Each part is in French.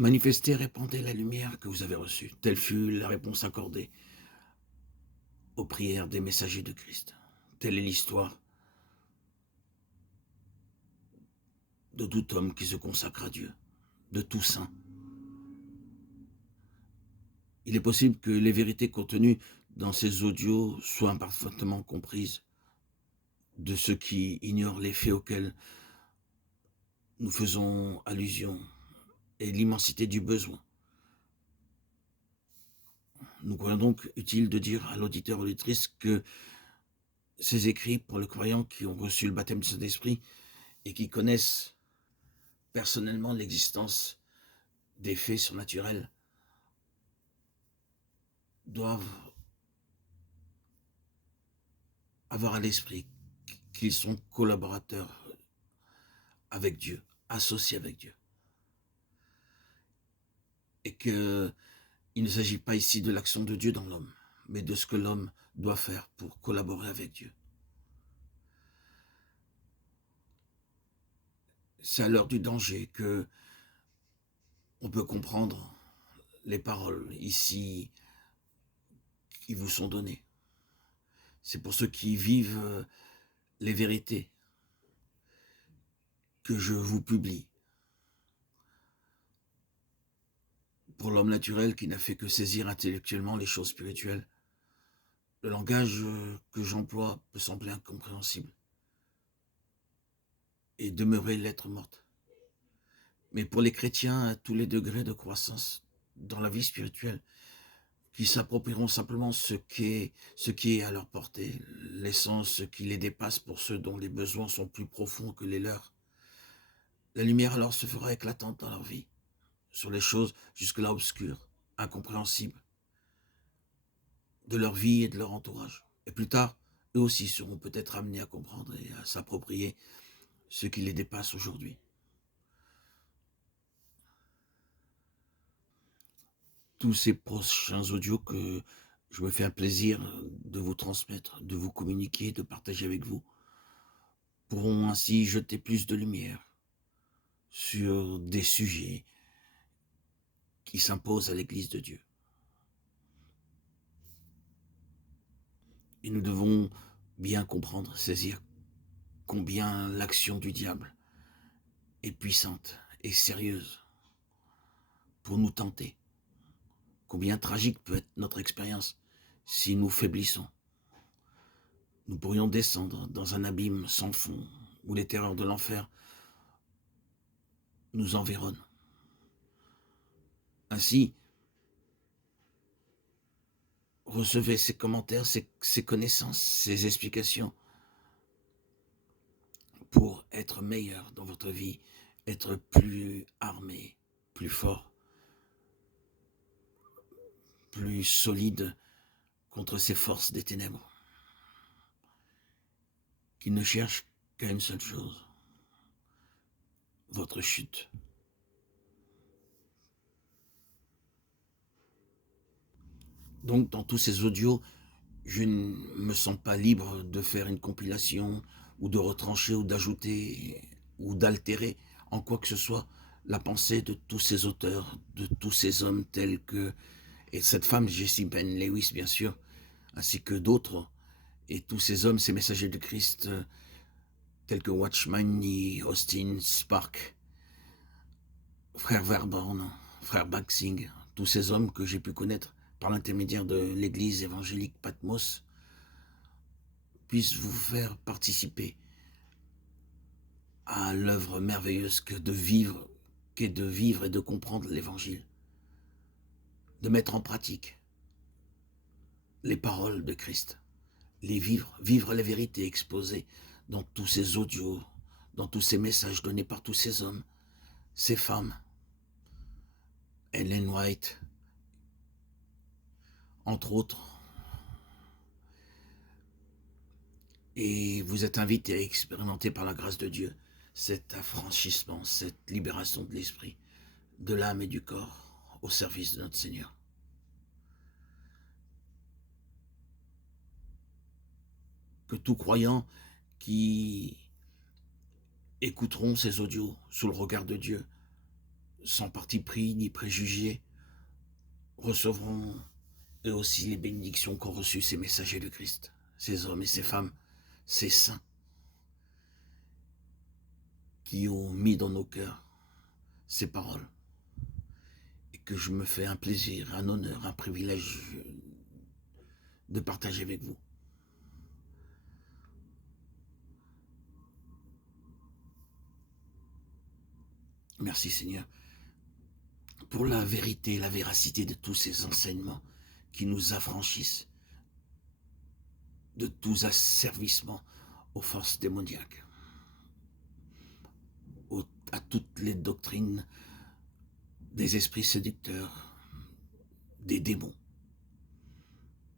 Manifestez, répandez la lumière que vous avez reçue. Telle fut la réponse accordée aux prières des messagers de Christ. Telle est l'histoire de tout homme qui se consacre à Dieu, de tout saint. Il est possible que les vérités contenues dans ces audios soient imparfaitement comprises de ceux qui ignorent les faits auxquels nous faisons allusion et l'immensité du besoin. Nous croyons donc utile de dire à l'auditeur ou l'auditrice que ces écrits pour les croyants qui ont reçu le baptême du Saint-Esprit et qui connaissent personnellement l'existence des faits surnaturels doivent avoir à l'esprit qu'ils sont collaborateurs avec Dieu, associés avec Dieu. Et qu'il ne s'agit pas ici de l'action de Dieu dans l'homme, mais de ce que l'homme doit faire pour collaborer avec Dieu. C'est à l'heure du danger que on peut comprendre les paroles ici qui vous sont données. C'est pour ceux qui vivent les vérités que je vous publie. Pour l'homme naturel qui n'a fait que saisir intellectuellement les choses spirituelles, le langage que j'emploie peut sembler incompréhensible et demeurer lettre morte. Mais pour les chrétiens à tous les degrés de croissance dans la vie spirituelle, qui s'approprieront simplement ce qui est à leur portée, laissant ce qui les dépasse pour ceux dont les besoins sont plus profonds que les leurs, la lumière alors se fera éclatante dans leur vie, sur les choses jusque-là obscures, incompréhensibles, de leur vie et de leur entourage. Et plus tard, eux aussi seront peut-être amenés à comprendre et à s'approprier ce qui les dépasse aujourd'hui. Tous ces prochains audios que je me fais un plaisir de vous transmettre, de vous communiquer, de partager avec vous, pourront ainsi jeter plus de lumière sur des sujets qui s'imposent à l'Église de Dieu. Et nous devons bien comprendre, saisir combien l'action du diable est puissante et sérieuse pour nous tenter. Combien tragique peut être notre expérience si nous faiblissons. Nous pourrions descendre dans un abîme sans fond où les terreurs de l'enfer nous environnent. Ainsi, recevez ces commentaires, ces connaissances, ces explications pour être meilleur dans votre vie, être plus armé, plus fort, plus solide contre ces forces des ténèbres qui ne cherchent qu'à une seule chose, votre chute. Donc, dans tous ces audios, je ne me sens pas libre de faire une compilation ou de retrancher ou d'ajouter ou d'altérer en quoi que ce soit la pensée de tous ces auteurs, de tous ces hommes tels que, et cette femme, Jessie Ben Lewis bien sûr, ainsi que d'autres, et tous ces hommes, ces messagers de Christ, tels que Watchman Nee, Austin, Spark, frère Verborn, frère Baxing, tous ces hommes que j'ai pu connaître par l'intermédiaire de l'église évangélique Patmos, puissent vous faire participer à l'œuvre merveilleuse qu'est de vivre et de comprendre l'évangile, de mettre en pratique les paroles de Christ, les vivre les vérités exposées dans tous ces audios, dans tous ces messages donnés par tous ces hommes, ces femmes, Ellen White, entre autres. Et vous êtes invité à expérimenter par la grâce de Dieu cet affranchissement, cette libération de l'esprit, de l'âme et du corps au service de notre Seigneur. Que tout croyant qui écouteront ces audios sous le regard de Dieu sans parti pris ni préjugés, recevront eux aussi les bénédictions qu'ont reçues ces messagers de Christ, ces hommes et ces femmes, ces saints qui ont mis dans nos cœurs ces paroles, et que je me fais un plaisir, un honneur, un privilège de partager avec vous. Merci Seigneur pour la vérité et la véracité de tous ces enseignements qui nous affranchissent de tous asservissements aux forces démoniaques, à toutes les doctrines des esprits séducteurs, des démons.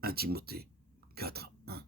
1 Timothée 4, 1.